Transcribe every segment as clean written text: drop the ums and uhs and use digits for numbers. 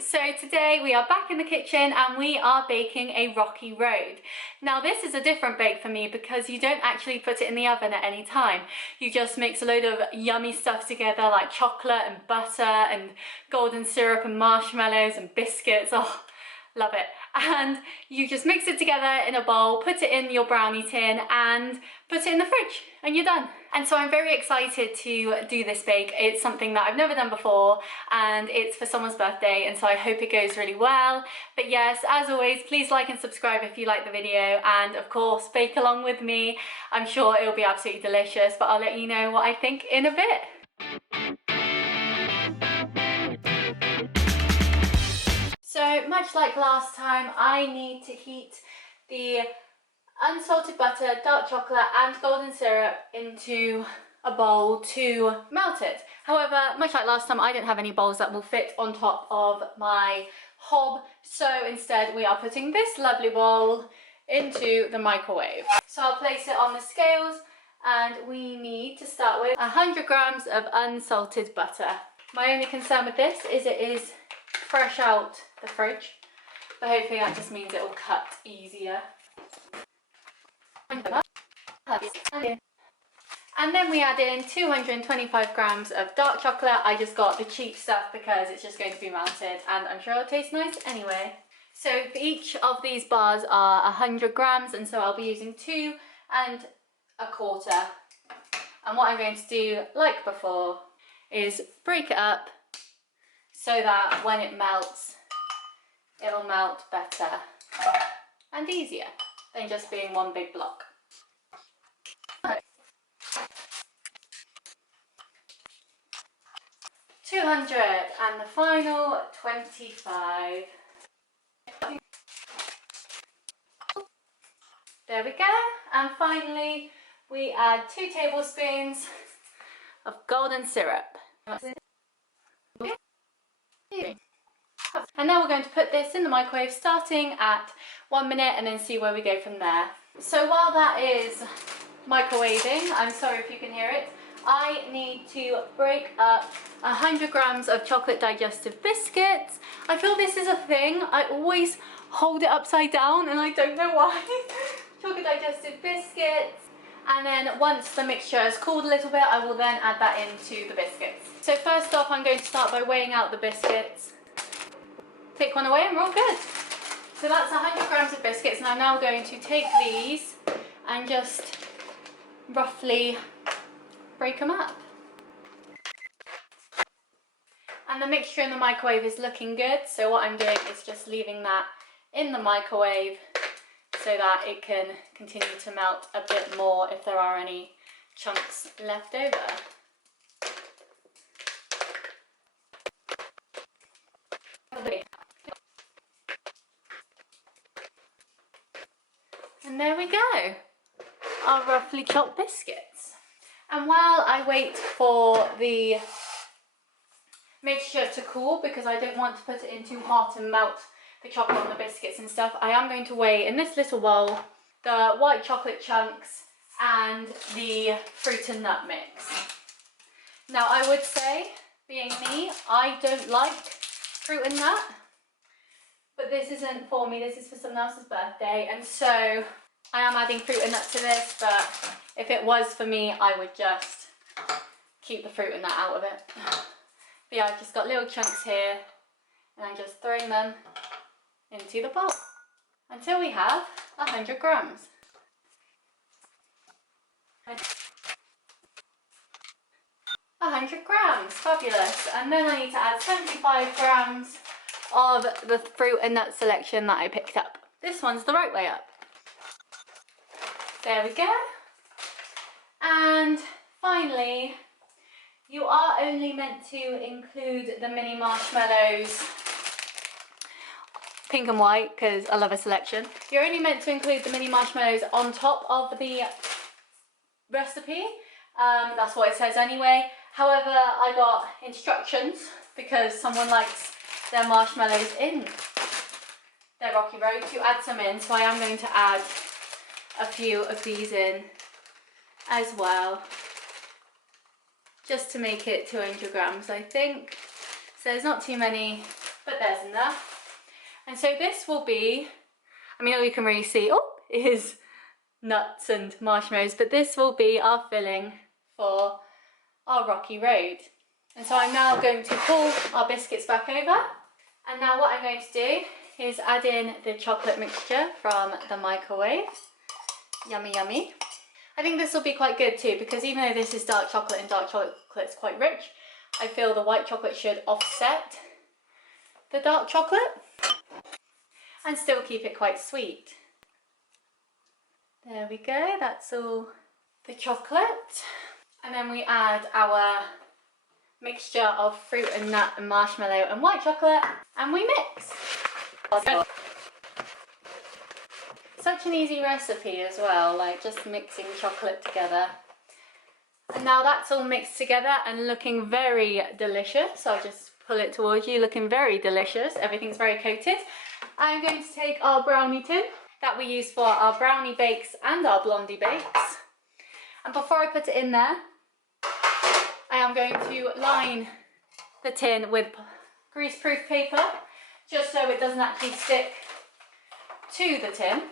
so today we are back in the kitchen and we are baking a rocky road. Now this is a different bake for me because you don't actually put it in the oven at any time. You just mix a load of yummy stuff together like chocolate and butter and golden syrup and marshmallows and biscuits. Oh, love it. And you just mix it together in a bowl, put it in your brownie tin and put it in the fridge and you're done. And so I'm very excited to do this bake. It's something that I've never done before and it's for someone's birthday, and so I hope it goes really well. But yes, as always, please like and subscribe if you like the video, and of course bake along with me. I'm sure it'll be absolutely delicious, but I'll let you know what I think in a bit. So much like last time, I need to heat the unsalted butter, dark chocolate and golden syrup into a bowl to melt it. However, much like last time, I don't have any bowls that will fit on top of my hob, so instead we are putting this lovely bowl into the microwave. So I'll place it on the scales and we need to start with 100 grams of unsalted butter. My only concern with this is it is fresh out the fridge, but hopefully that just means it will cut easier. And then we add in 225 grams of dark chocolate. I just got the cheap stuff because it's just going to be melted and I'm sure it'll taste nice anyway. So for each of these bars are 100 grams, and so I'll be using 2 1/4. And what I'm going to do, like before, is break it up so that when it melts, it'll melt better and easier than just being one big block. Okay. 200 and the final 25. There we go. And finally we add 2 tablespoons of golden syrup. And now we're going to put this in the microwave starting at 1 minute and then see where we go from there. So while that is microwaving, I'm sorry if you can hear it, I need to break up 100 grams of chocolate digestive biscuits. I feel this is a thing. I always hold it upside down and I don't know why. Chocolate digestive biscuits. And then once the mixture has cooled a little bit, I will then add that into the biscuits. So first off, I'm going to start by weighing out the biscuits. Take one away and we're all good. So that's 100 grams of biscuits, and I'm now going to take these and just roughly break them up. And the mixture in the microwave is looking good, so what I'm doing is just leaving that in the microwave so that it can continue to melt a bit more if there are any chunks left over. And there we go, our roughly chopped biscuits. And while I wait for the mixture to cool, because I don't want to put it in too hot and melt the chocolate on the biscuits and stuff, I am going to weigh in this little bowl the white chocolate chunks and the fruit and nut mix. Now I would say, being me, I don't like fruit and nut, but this isn't for me, this is for someone else's birthday, and so I am adding fruit and nut to this, but if it was for me, I would just keep the fruit and nut out of it. But yeah, I've just got little chunks here, and I'm just throwing them into the bowl until we have 100 grams. A 100 grams, fabulous. And then I need to add 75 grams of the fruit and nut selection that I picked up. This one's the right way up. There we go. And finally, you are only meant to include the mini marshmallows, pink and white, because I love a selection. You're only meant to include the mini marshmallows on top of the recipe. That's what it says anyway. However, I got instructions because someone likes their marshmallows in their rocky road to add some in, so I am going to add a few of these in as well, just to make it 200 grams, I think. So there's not too many but there's enough. And so this will be, I mean, all you can really see, is nuts and marshmallows, but this will be our filling for our rocky road. And so I'm now going to pull our biscuits back over. And now what I'm going to do is add in the chocolate mixture from the microwave. Yummy, yummy. I think this will be quite good too, because even though this is dark chocolate and dark chocolate is quite rich, I feel the white chocolate should offset the dark chocolate and still keep it quite sweet. There we go, that's all the chocolate. And then we add our mixture of fruit and nut and marshmallow and white chocolate, and we mix. Such an easy recipe as well, like just mixing chocolate together. And now that's all mixed together and looking very delicious. I'll just pull it towards you, looking very delicious. Everything's very coated. I'm going to take our brownie tin that we use for our brownie bakes and our blondie bakes. And before I put it in there, I am going to line the tin with grease-proof paper, just so it doesn't actually stick to the tin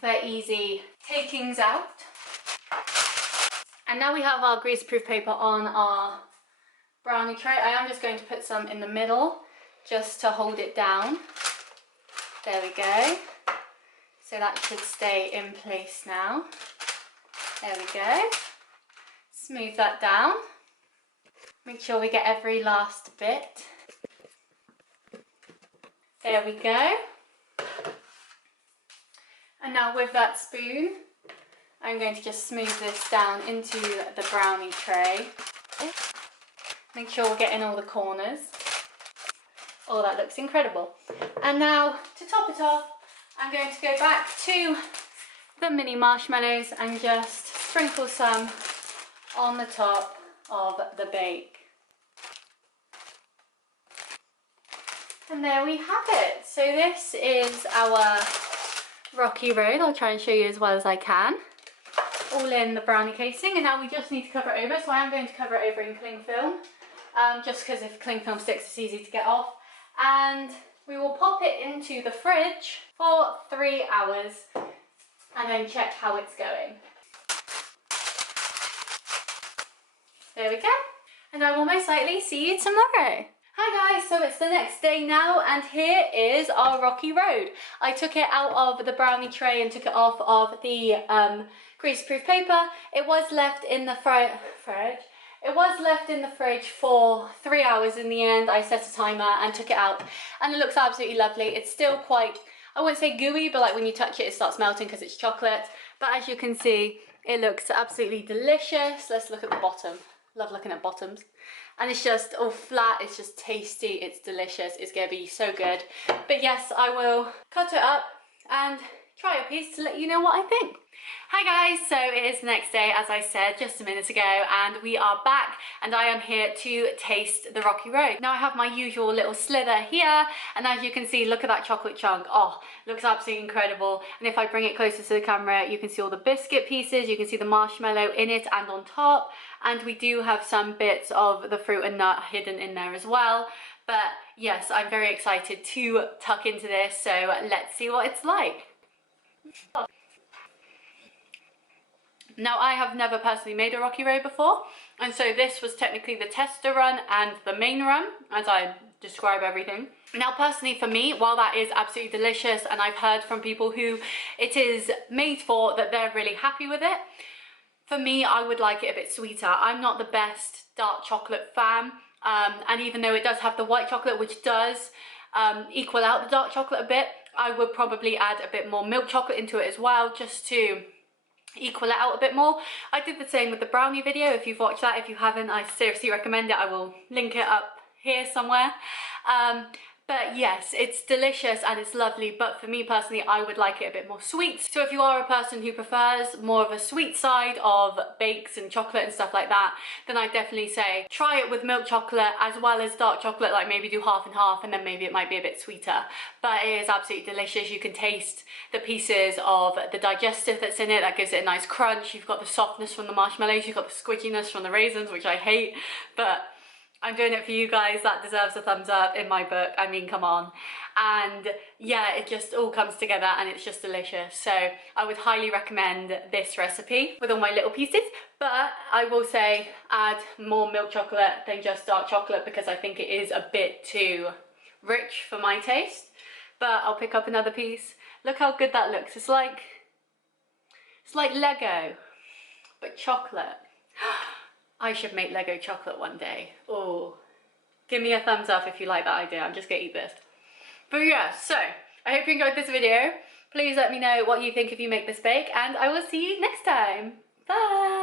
for easy takings out. And now we have our grease-proof paper on our brownie tray. I am just going to put some in the middle just to hold it down. There we go. So that should stay in place now. There we go. Smooth that down. Make sure we get every last bit. There we go. And now with that spoon, I'm going to just smooth this down into the brownie tray. Make sure we're getting all the corners. Oh, that looks incredible. And now, to top it off, I'm going to go back to the mini marshmallows and just sprinkle some on the top of the bake. And there we have it. So this is our rocky road. I'll try and show you as well as I can. All in the brownie casing, and now we just need to cover it over. So I am going to cover it over in cling film, just because if cling film sticks, it's easy to get off. And we will pop it into the fridge for 3 hours and then check how it's going. There we go. And I will most likely see you tomorrow. Hi guys, so it's the next day now, and here is our rocky road. I took it out of the brownie tray and took it off of the greaseproof paper. It was left in the fridge. It was left in the fridge for 3 hours in the end. I set a timer and took it out, and it looks absolutely lovely. It's still quite, I wouldn't say gooey, but like when you touch it, it starts melting because it's chocolate. But as you can see, it looks absolutely delicious. Let's look at the bottom. Love looking at bottoms. And it's just all flat, it's just tasty, it's delicious, it's gonna be so good. But yes, I will cut it up and try a piece to let you know what I think. Hi guys, so it is the next day, as I said just a minute ago, and we are back, and I am here to taste the rocky road. Now I have my usual little slither here, and as you can see, look at that chocolate chunk. Oh, looks absolutely incredible. And if I bring it closer to the camera, you can see all the biscuit pieces, you can see the marshmallow in it and on top, and we do have some bits of the fruit and nut hidden in there as well. But yes, I'm very excited to tuck into this, so let's see what it's like. Now, I have never personally made a rocky road before, and so this was technically the tester run and the main run, as I describe everything. Now, personally for me, while that is absolutely delicious, and I've heard from people who it is made for that they're really happy with it, for me, I would like it a bit sweeter. I'm not the best dark chocolate fan, and even though it does have the white chocolate, which does equal out the dark chocolate a bit, I would probably add a bit more milk chocolate into it as well, just to equal it out a bit more. I did the same with the brownie video. If you've watched that, if you haven't, I seriously recommend it. I will link it up here somewhere. But yes, it's delicious and it's lovely, but for me personally, I would like it a bit more sweet. So if you are a person who prefers more of a sweet side of bakes and chocolate and stuff like that, then I definitely say try it with milk chocolate as well as dark chocolate, like maybe do half and half, and then maybe it might be a bit sweeter. But it is absolutely delicious. You can taste the pieces of the digestive that's in it, that gives it a nice crunch. You've got the softness from the marshmallows, you've got the squishiness from the raisins, which I hate, but I'm doing it for you guys. That deserves a thumbs up in my book. I mean, come on. And yeah, it just all comes together and it's just delicious. So I would highly recommend this recipe with all my little pieces. But I will say add more milk chocolate than just dark chocolate because I think it is a bit too rich for my taste. But I'll pick up another piece. Look how good that looks. It's like Lego, but chocolate. I should make Lego chocolate one day. Oh, give me a thumbs up if you like that idea. I'm just gonna eat this. But yeah, so I hope you enjoyed this video. Please let me know what you think if you make this bake, and I will see you next time. Bye.